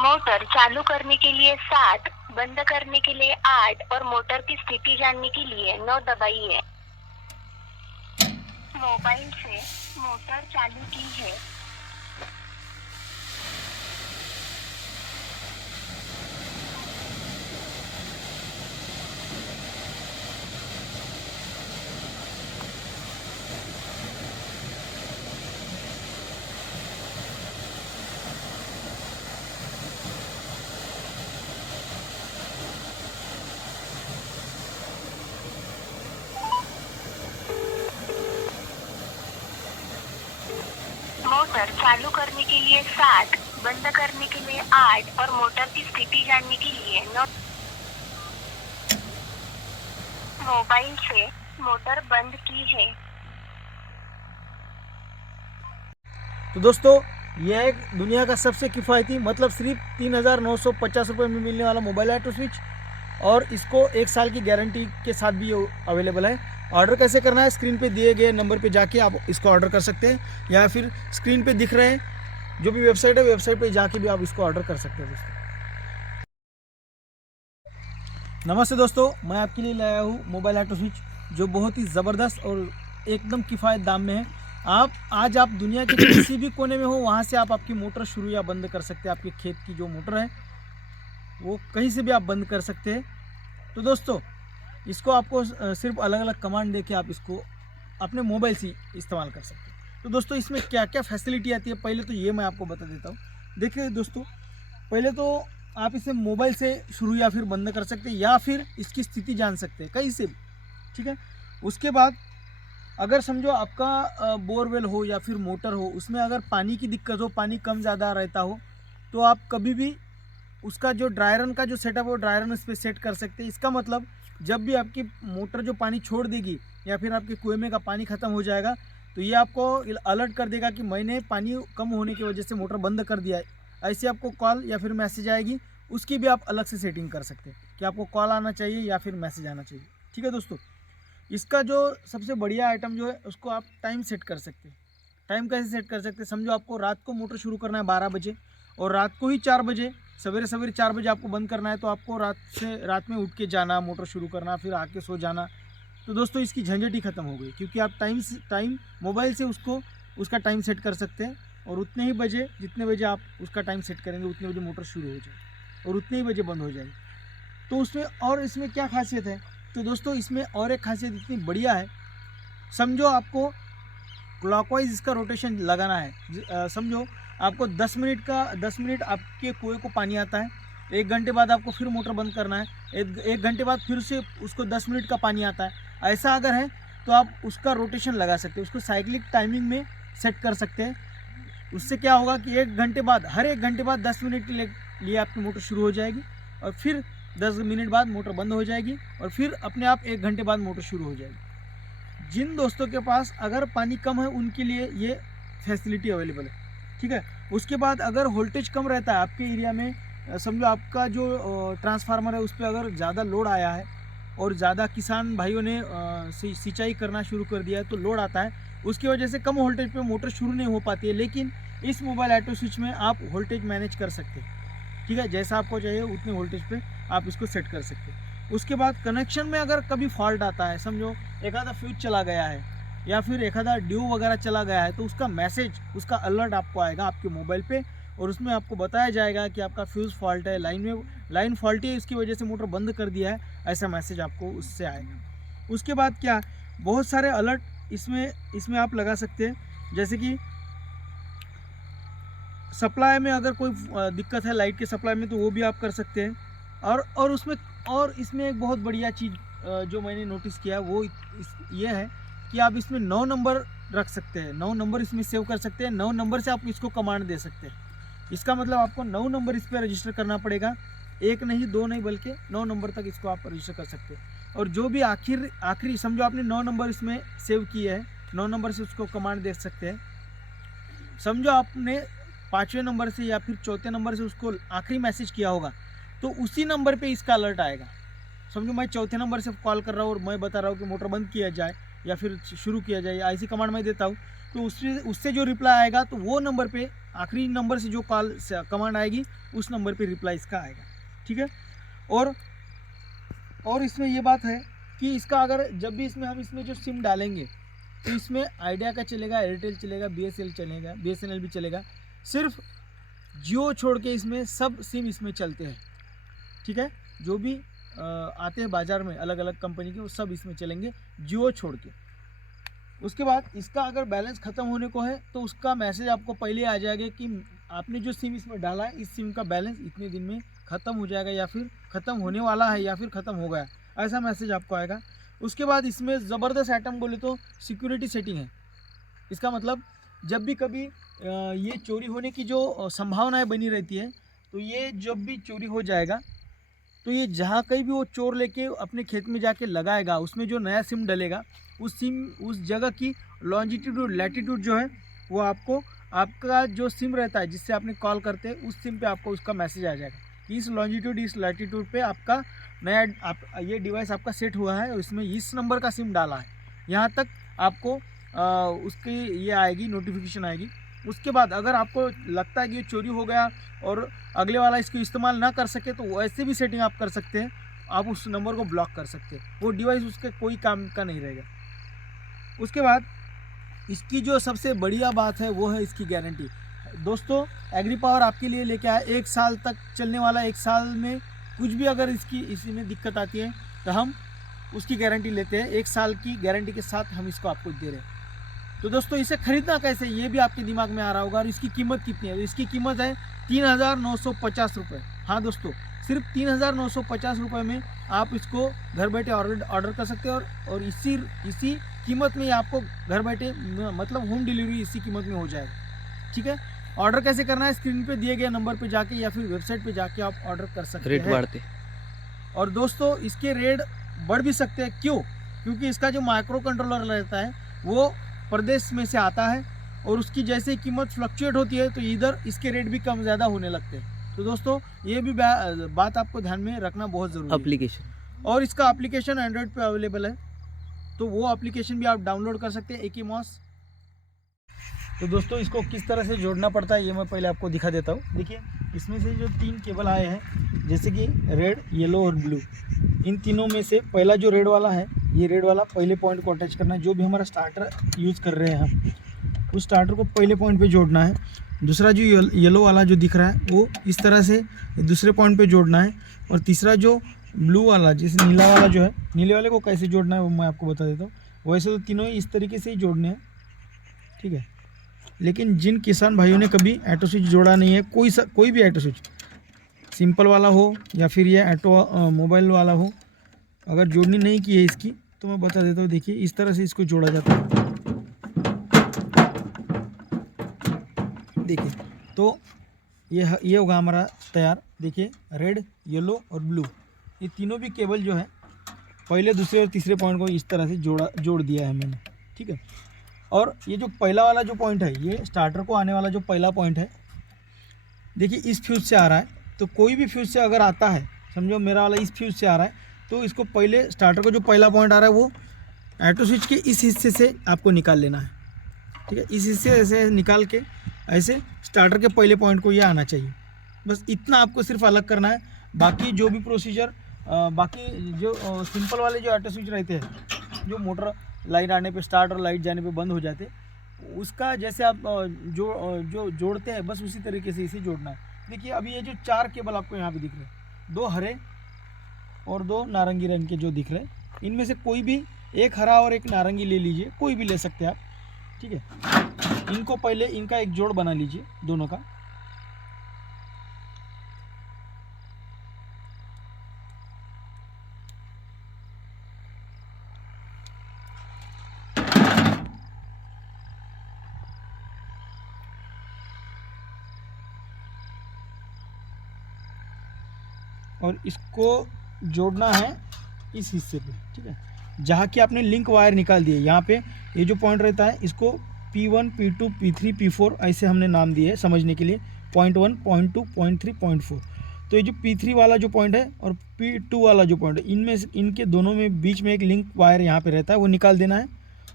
Motor चालू करने के लिए 7, बंद करने के लिए 8 और मोटर की स्थिति जानने के लिए 9 दबाइए। मोबाइल से मोटर चालू की है। मोटर चालू करने के लिए 7, बंद करने के लिए 8 और मोटर की स्थिति जानने के लिए 9। मोबाइल से मोटर बंद की है। तो दोस्तों, यह एक दुनिया का सबसे किफ़ायती मतलब सिर्फ 3,950 रुपये में मिलने वाला मोबाइल ऑटो स्विच, और इसको 1 साल की गारंटी के साथ भी अवेलेबल है। ऑर्डर कैसे करना है, स्क्रीन पे दिए गए नंबर पे जाके आप इसको ऑर्डर कर सकते हैं, या फिर स्क्रीन पे दिख रहे हैं जो भी वेबसाइट है, वेबसाइट पे जाके भी आप इसको ऑर्डर कर सकते हैं। दोस्तों नमस्ते दोस्तों, मैं आपके लिए लाया हूँ मोबाइल ऑटो स्विच जो बहुत ही ज़बरदस्त और एकदम किफ़ायत दाम में है। आज आप दुनिया के किसी भी कोने में हो, वहाँ से आप आपकी मोटर शुरू या बंद कर सकते हैं। आपके खेत की जो मोटर है वो कहीं से भी आप बंद कर सकते हैं। तो दोस्तों, इसको आपको सिर्फ अलग अलग कमांड देके आप इसको अपने मोबाइल से इस्तेमाल कर सकते हैं। तो दोस्तों, इसमें क्या क्या फैसिलिटी आती है, पहले तो ये मैं आपको बता देता हूँ। देखिए दोस्तों, पहले तो आप इसे मोबाइल से शुरू या फिर बंद कर सकते हैं, या फिर इसकी स्थिति जान सकते हैं कहीं से भी, ठीक है। उसके बाद अगर समझो आपका बोरवेल हो या फिर मोटर हो, उसमें अगर पानी की दिक्कत हो, पानी कम ज़्यादा रहता हो, तो आप कभी भी उसका जो ड्रायरन का जो सेटअप हो, ड्रायरन उस पर सेट कर सकते हैं। इसका मतलब जब भी आपकी मोटर जो पानी छोड़ देगी या फिर आपके कुएं में का पानी ख़त्म हो जाएगा, तो ये आपको अलर्ट कर देगा कि मैंने पानी कम होने की वजह से मोटर बंद कर दिया है। ऐसे आपको कॉल या फिर मैसेज आएगी, उसकी भी आप अलग से सेटिंग कर सकते हैं कि आपको कॉल आना चाहिए या फिर मैसेज आना चाहिए, ठीक है दोस्तों। इसका जो सबसे बढ़िया आइटम जो है, उसको आप टाइम सेट कर सकते हैं। टाइम कैसे सेट कर सकते हैं, समझो आपको रात को मोटर शुरू करना है 12 बजे, और रात को ही 4 बजे, सवेरे सवेरे 4 बजे आपको बंद करना है, तो आपको रात में उठ के जाना, मोटर शुरू करना, फिर आके सो जाना। तो दोस्तों, इसकी झंझट ही खत्म हो गई, क्योंकि आप टाइम मोबाइल से उसका टाइम सेट कर सकते हैं, और उतने ही बजे जितने बजे आप उसका टाइम सेट करेंगे, उतने बजे मोटर शुरू हो जाएगी और उतने ही बजे बंद हो जाएगी। तो उसमें और इसमें क्या खासियत है, तो दोस्तों इसमें और एक खासियत इतनी बढ़िया है। समझो आपको क्लॉकवाइज इसका रोटेशन लगाना है। समझो आपको 10 मिनट आपके कुएं को पानी आता है, 1 घंटे बाद आपको फिर मोटर बंद करना है, एक घंटे बाद फिर से उसको 10 मिनट का पानी आता है। ऐसा अगर है तो आप उसका रोटेशन लगा सकते हैं, उसको साइक्लिक टाइमिंग में सेट कर सकते हैं। उससे क्या होगा कि हर एक घंटे बाद 10 मिनट के लिए आपकी मोटर शुरू हो जाएगी, और फिर 10 मिनट बाद मोटर बंद हो जाएगी, और फिर अपने आप 1 घंटे बाद मोटर शुरू हो जाएगी। जिन दोस्तों के पास अगर पानी कम है, उनके लिए ये फैसिलिटी अवेलेबल है, ठीक है। उसके बाद अगर वोल्टेज कम रहता है आपके एरिया में, समझो आपका जो ट्रांसफार्मर है उस पर अगर ज़्यादा लोड आया है और ज़्यादा किसान भाइयों ने सिंचाई करना शुरू कर दिया है, तो लोड आता है, उसकी वजह से कम वोल्टेज पे मोटर शुरू नहीं हो पाती है। लेकिन इस मोबाइल ऑटो स्विच में आप वोल्टेज मैनेज कर सकते हैं, ठीक है। जैसा आपको चाहिए उतने वोल्टेज पे आप इसको सेट कर सकते हैं। उसके बाद कनेक्शन में अगर कभी फॉल्ट आता है, समझो एक आधा फ्यूज चला गया है या फिर एक आधा ड्यू वगैरह चला गया है, तो उसका मैसेज, उसका अलर्ट आपको आएगा आपके मोबाइल पे, और उसमें आपको बताया जाएगा कि आपका फ्यूज़ फॉल्ट है, लाइन फॉल्टी है, इसकी वजह से मोटर बंद कर दिया है, ऐसा मैसेज आपको उससे आएगा। उसके बाद क्या, बहुत सारे अलर्ट इसमें आप लगा सकते हैं, जैसे कि सप्लाई में अगर कोई दिक्कत है लाइट के सप्लाई में, तो वो भी आप कर सकते हैं। और इसमें एक बहुत बढ़िया चीज़ जो मैंने नोटिस किया वो ये है कि आप इसमें 9 नंबर रख सकते हैं, 9 नंबर इसमें सेव कर सकते हैं, 9 नंबर से आप इसको कमांड दे सकते हैं। इसका मतलब आपको 9 नंबर इस पर रजिस्टर करना पड़ेगा, 1 नहीं 2 नहीं बल्कि 9 नंबर तक इसको आप रजिस्टर कर सकते हैं। और जो भी आखिरी समझो आपने 9 नंबर इसमें सेव किए हैं, 9 नंबर से उसको कमांड दे सकते हैं। समझो आपने 5वें नंबर से या फिर 4थे नंबर से उसको आखिरी मैसेज किया होगा, तो उसी नंबर पे इसका अलर्ट आएगा। समझो मैं 4थे नंबर से कॉल कर रहा हूँ और मैं बता रहा हूँ कि मोटर बंद किया जाए, या फिर शुरू किया जाए, ऐसी कमांड मैं देता हूँ, तो उससे जो रिप्लाई आएगा तो वो नंबर पे, आखिरी नंबर से जो कॉल कमांड आएगी उस नंबर पे रिप्लाई इसका आएगा। ठीक है। और इसमें ये बात है कि इसका अगर जब भी इसमें हम इसमें जो सिम डालेंगे तो इसमें आइडिया का चलेगा, एयरटेल चलेगा, BSNL चलेगा, BSNL भी चलेगा, सिर्फ जियो छोड़ के इसमें सब सिम इसमें चलते हैं। ठीक है। जो भी आते हैं बाज़ार में अलग अलग कंपनी के, वो सब इसमें चलेंगे जियो छोड़ के। उसके बाद इसका अगर बैलेंस ख़त्म होने को है तो उसका मैसेज आपको पहले आ जाएगा कि आपने जो सिम इसमें डाला है, इस सिम का बैलेंस इतने दिन में ख़त्म हो जाएगा, या फिर ख़त्म होने वाला है, या फिर ख़त्म हो गया, ऐसा मैसेज आपको आएगा। उसके बाद इसमें ज़बरदस्त आइटम बोले तो सिक्योरिटी सेटिंग है। इसका मतलब जब भी कभी ये चोरी होने की जो संभावनाएं बनी रहती है, तो ये जब भी चोरी हो जाएगा तो ये जहाँ कहीं भी वो चोर लेके अपने खेत में जाके लगाएगा, उसमें जो नया सिम डलेगा उस जगह की लॉन्जिट्यूड लैटिट्यूड जो है वो आपको, आपका जो सिम रहता है जिससे आपने कॉल करते हैं उस सिम पे आपको उसका मैसेज आ जाएगा कि इस लॉन्जिट्यूड इस लैटिट्यूड पे आपका नया ये डिवाइस आपका सेट हुआ है और इसमें इस नंबर का सिम डाला है। यहाँ तक आपको उसकी ये आएगी, नोटिफिकेशन आएगी। उसके बाद अगर आपको लगता है कि ये चोरी हो गया और अगले वाला इसको इस्तेमाल ना कर सके, तो वैसे भी सेटिंग आप कर सकते हैं, आप उस नंबर को ब्लॉक कर सकते हैं, वो डिवाइस उसके कोई काम का नहीं रहेगा। उसके बाद इसकी जो सबसे बढ़िया बात है वो है इसकी गारंटी। दोस्तों एग्री पावर आपके लिए लेके आया 1 साल तक चलने वाला, 1 साल में कुछ भी अगर इसी में दिक्कत आती है तो हम उसकी गारंटी लेते हैं, 1 साल की गारंटी के साथ हम इसको आपको दे रहे हैं। तो दोस्तों इसे खरीदना कैसे, ये भी आपके दिमाग में आ रहा होगा, और इसकी कीमत कितनी है? इसकी कीमत है 3,950 रुपये। हाँ दोस्तों, सिर्फ 3,950 रुपये में आप इसको घर बैठे ऑर्डर कर सकते हैं, और इसी कीमत में आपको घर बैठे मतलब होम डिलीवरी इसी कीमत में हो जाएगा। ठीक है। ऑर्डर कैसे करना है? स्क्रीन पे दिए गए नंबर पे जाके या फिर वेबसाइट पे जाके आप ऑर्डर कर सकते हैं। रेट बढ़ते, और दोस्तों इसके रेट बढ़ भी सकते हैं। क्यों? क्योंकि इसका जो माइक्रो कंट्रोलर रहता है वो प्रदेश में से आता है, और उसकी जैसे कीमत फ्लक्चुएट होती है तो इधर इसके रेट भी कम ज़्यादा होने लगते हैं। तो दोस्तों ये भी बात आपको ध्यान में रखना बहुत ज़रूरी है। एप्लीकेशन, और इसका एप्लीकेशन एंड्रॉयड पे अवेलेबल है, तो वो एप्लीकेशन भी आप डाउनलोड कर सकते हैं, AKMOS। तो दोस्तों इसको किस तरह से जोड़ना पड़ता है ये मैं पहले आपको दिखा देता हूँ। देखिए इसमें से जो 3 केबल आए हैं, जैसे कि रेड, येलो और ब्लू, इन तीनों में से पहला जो रेड वाला है, ये रेड वाला पहले पॉइंट को अटैच करना है। जो भी हमारा स्टार्टर यूज़ कर रहे हैं हम, उस स्टार्टर को पहले पॉइंट पे जोड़ना है। दूसरा जो येलो वाला जो दिख रहा है वो इस तरह से दूसरे पॉइंट पे जोड़ना है। और तीसरा जो ब्लू वाला, जैसे नीला वाला जो है, नीले वाले को कैसे जोड़ना है वो मैं आपको बता देता हूँ। वैसे तो तीनों ही इस तरीके से ही जोड़ने हैं। ठीक है। लेकिन जिन किसान भाइयों ने कभी ऑटो स्विच जोड़ा नहीं है, कोई भी ऑटो स्विच, सिंपल वाला हो या फिर ये ऑटो मोबाइल वाला हो, अगर जोड़नी नहीं की है इसकी, तो मैं बता देता हूँ। देखिए इस तरह से इसको जोड़ा जाता है। देखिए तो ये होगा हमारा तैयार। देखिए रेड, येलो और ब्लू, ये तीनों भी केबल जो है पहले, दूसरे और तीसरे पॉइंट को इस तरह से जोड़ दिया है मैंने। ठीक है। और ये जो पहला वाला जो पॉइंट है, ये स्टार्टर को आने वाला जो पहला पॉइंट है, देखिए इस फ्यूज़ से आ रहा है। तो कोई भी फ्यूज़ से अगर आता है, समझो मेरा वाला इस फ्यूज़ से आ रहा है, तो इसको पहले स्टार्टर को जो पहला पॉइंट आ रहा है वो ऑटो स्विच के इस हिस्से से आपको निकाल लेना है। ठीक है। इस हिस्से ऐसे निकाल के ऐसे स्टार्टर के पहले पॉइंट को ये आना चाहिए। बस इतना आपको सिर्फ अलग करना है। बाकी जो भी प्रोसीजर, बाकी जो सिंपल वाले जो ऑटो स्विच रहते हैं, जो मोटर लाइट आने पे स्टार्ट और लाइट जाने पे बंद हो जाते, उसका जैसे आप जो जोड़ते हैं बस उसी तरीके से इसे जोड़ना है। देखिए अभी ये जो 4 केबल आपको यहाँ पे दिख रहे हैं, 2 हरे और 2 नारंगी रंग के जो दिख रहे हैं, इनमें से कोई भी एक हरा और एक नारंगी ले लीजिए, कोई भी ले सकते हैं आप। ठीक है। इनको पहले इनका एक जोड़ बना लीजिए दोनों का। और इसको जोड़ना है इस हिस्से पे। ठीक है। जहाँ की आपने लिंक वायर निकाल दी है, यहाँ पे ये जो पॉइंट रहता है, इसको P1, P2, P3, P4 ऐसे हमने नाम दिए है समझने के लिए। Point 1, point 2, point 3, point 4। तो ये जो P3 वाला जो पॉइंट है और P2 वाला जो पॉइंट है, इनमें इनके दोनों में बीच में एक लिंक वायर यहाँ पे रहता है, वो निकाल देना है।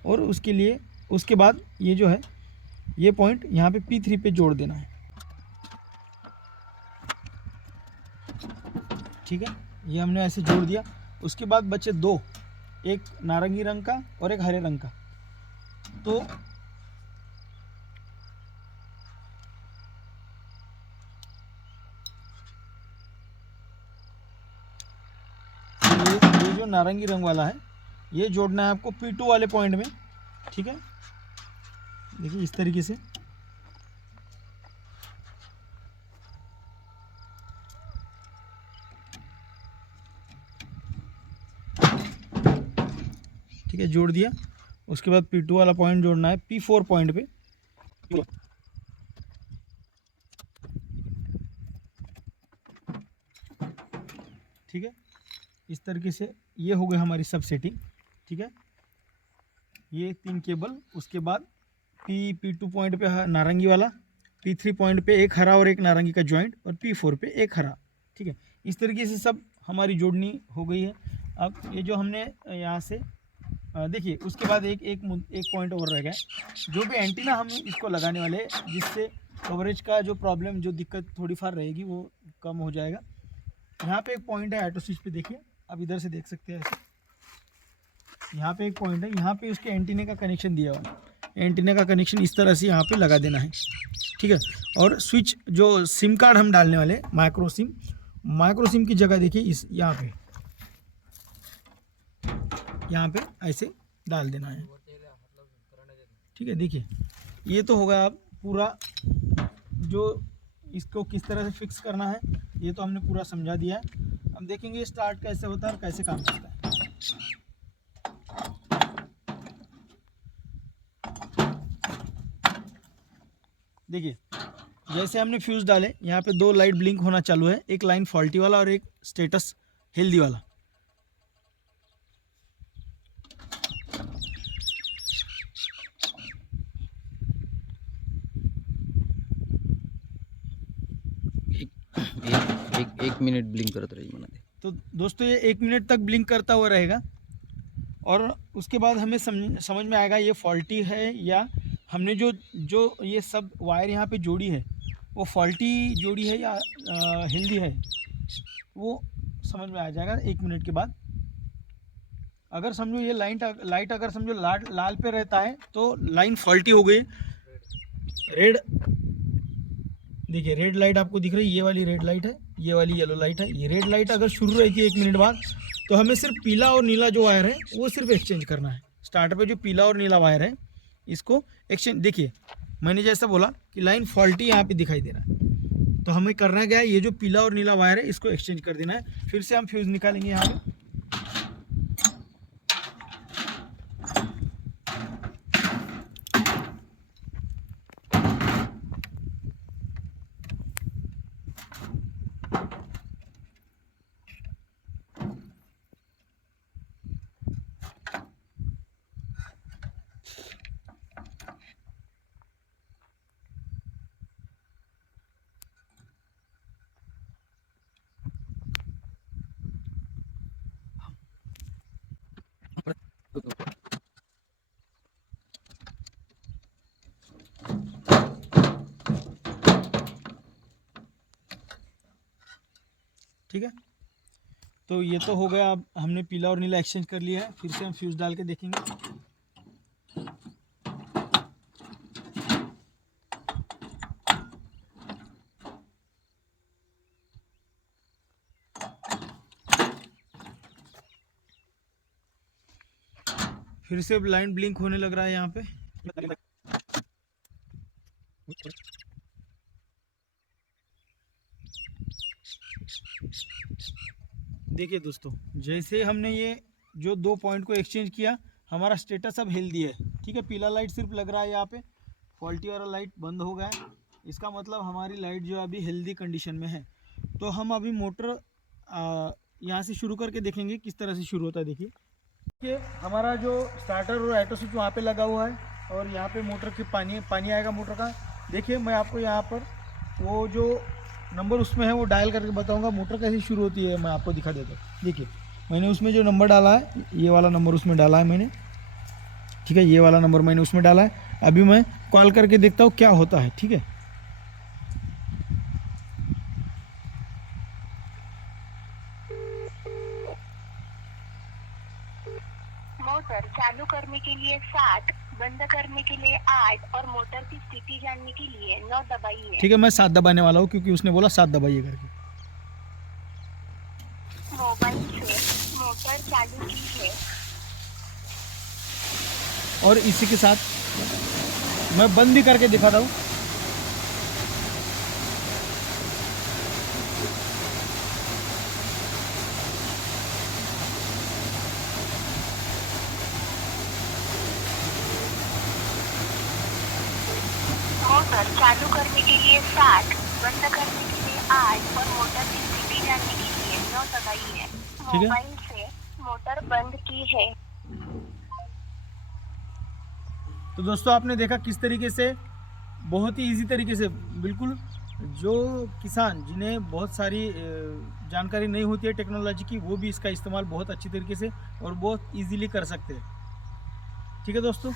और उसके बाद ये जो है ये पॉइंट यहाँ पे P3 पे जोड़ देना है। ठीक है, ये हमने ऐसे जोड़ दिया। उसके बाद बचे दो, एक नारंगी रंग का और एक हरे रंग का। तो ये जो नारंगी रंग वाला है ये जोड़ना है आपको P2 वाले पॉइंट में। ठीक है, देखिए इस तरीके से। ठीक है, जोड़ दिया। उसके बाद P2 वाला पॉइंट जोड़ना है P4 पॉइंट पे। ठीक है, इस तरीके से ये हो गई हमारी सब सेटिंग। ठीक है, ये 3 केबल। उसके बाद P2 पॉइंट पे नारंगी वाला, P3 पॉइंट पे एक हरा और एक नारंगी का जॉइंट, और P4 पे एक हरा। ठीक है, इस तरीके से सब हमारी जोड़नी हो गई है। अब ये जो हमने यहाँ से देखिए, उसके बाद एक पॉइंट और रह गया। जो भी एंटीना हम इसको लगाने वाले, जिससे कवरेज का जो प्रॉब्लम, जो दिक्कत थोड़ी फार रहेगी वो कम हो जाएगा। यहाँ पे एक पॉइंट है ऑटो स्विच पे, देखिए आप इधर से देख सकते हैं ऐसे। यहाँ पे एक पॉइंट है, यहाँ पे उसके एंटीने का कनेक्शन दिया हुआ है। एंटीने का कनेक्शन इस तरह से यहाँ पे लगा देना है। ठीक है, और स्विच जो सिम कार्ड हम डालने वाले माइक्रो सिम की जगह देखिए इस यहाँ पे ऐसे डाल देना है। ठीक है, देखिए ये तो होगा। अब पूरा जो इसको किस तरह से फिक्स करना है ये तो हमने पूरा समझा दिया है। हम देखेंगे स्टार्ट कैसे होता है और कैसे काम करता है। देखिए, जैसे हमने फ्यूज़ डाले, यहाँ पे 2 लाइट ब्लिंक होना चालू है, एक लाइन फॉल्टी वाला और एक स्टेटस हेल्दी वाला। एक मिनिट ब्लिंक करत रही मना दे। तो दोस्तों ये 1 मिनट तक ब्लिंक करता हुआ रहेगा, और उसके बाद हमें समझ में आएगा ये फॉल्टी है या हमने जो ये सब वायर यहाँ पे जोड़ी है वो फॉल्टी जोड़ी है या हेल्दी है, वो समझ में आ जाएगा 1 मिनट के बाद। अगर समझो ये लाइट अगर समझो लाल पे रहता है तो लाइन फॉल्टी हो गई। रेड, देखिए रेड लाइट आपको दिख रही है, ये वाली रेड लाइट है, ये वाली येलो लाइट है। ये रेड लाइट अगर शुरू रहती है 1 मिनट बाद, तो हमें सिर्फ पीला और नीला जो वायर है वो सिर्फ एक्सचेंज करना है। स्टार्टर पे जो पीला और नीला वायर है इसको एक्सचेंज। देखिए मैंने जैसा बोला कि लाइन फॉल्टी यहाँ पे दिखाई दे रहा है, तो हमें करना क्या है, ये जो पीला और नीला वायर है इसको एक्सचेंज कर देना है। फिर से हम फ्यूज़ निकालेंगे यहाँ पे। ठीक है, तो ये तो हो गया। अब हमने पीला और नीला एक्सचेंज कर लिया है। फिर से हम फ्यूज़ डाल के देखेंगे। फिर से लाइन ब्लिंक होने लग रहा है यहाँ पे। देखिए दोस्तों, जैसे हमने ये जो 2 पॉइंट को एक्सचेंज किया, हमारा स्टेटस अब हेल्दी है। ठीक है, पीला लाइट सिर्फ लग रहा है यहाँ पे, फॉल्टी वाला लाइट बंद हो गया है। इसका मतलब हमारी लाइट जो अभी हेल्दी कंडीशन में है। तो हम अभी मोटर यहाँ से शुरू करके देखेंगे किस तरह से शुरू होता है। देखिए हमारा जो स्टार्टर और ऑटो स्विच वहाँ पे लगा हुआ है, और यहाँ पे मोटर के पानी आएगा मोटर का। देखिए मैं आपको यहाँ पर वो जो नंबर उसमें है वो डायल करके बताऊंगा मोटर कैसे शुरू होती है, मैं आपको दिखा देता हूँ। देखिए मैंने उसमें जो नंबर डाला है, ये वाला नंबर उसमें डाला है मैंने। ठीक है, ये वाला नंबर मैंने उसमें डाला है। अभी मैं कॉल करके देखता हूँ क्या होता है। ठीक है, मोटर चालू करने के लिए 7, बंद करने के लिए 8 और मोटर की स्थिति जानने के लिए 9 दबाइए। ठीक है, मैं 7 दबाने वाला हूँ क्योंकि उसने बोला 7 दबाइए करके। मोबाइल से मोटर चालू की है। और इसी के साथ मैं बंद भी करके दिखाता हूँ। मोटर चालू करने के लिए 7, बंद करने के लिए 8 और मोटर की स्थिति जानने के लिए 9 दबाइए। है। मोबाइल से मोटर बंद की है। तो दोस्तों आपने देखा किस तरीके से बहुत ही इजी तरीके से, बिल्कुल जो किसान जिन्हें बहुत सारी जानकारी नहीं होती है टेक्नोलॉजी की, वो भी इसका इस्तेमाल बहुत अच्छी तरीके से और बहुत इजीली कर सकते हैं। ठीक है दोस्तों।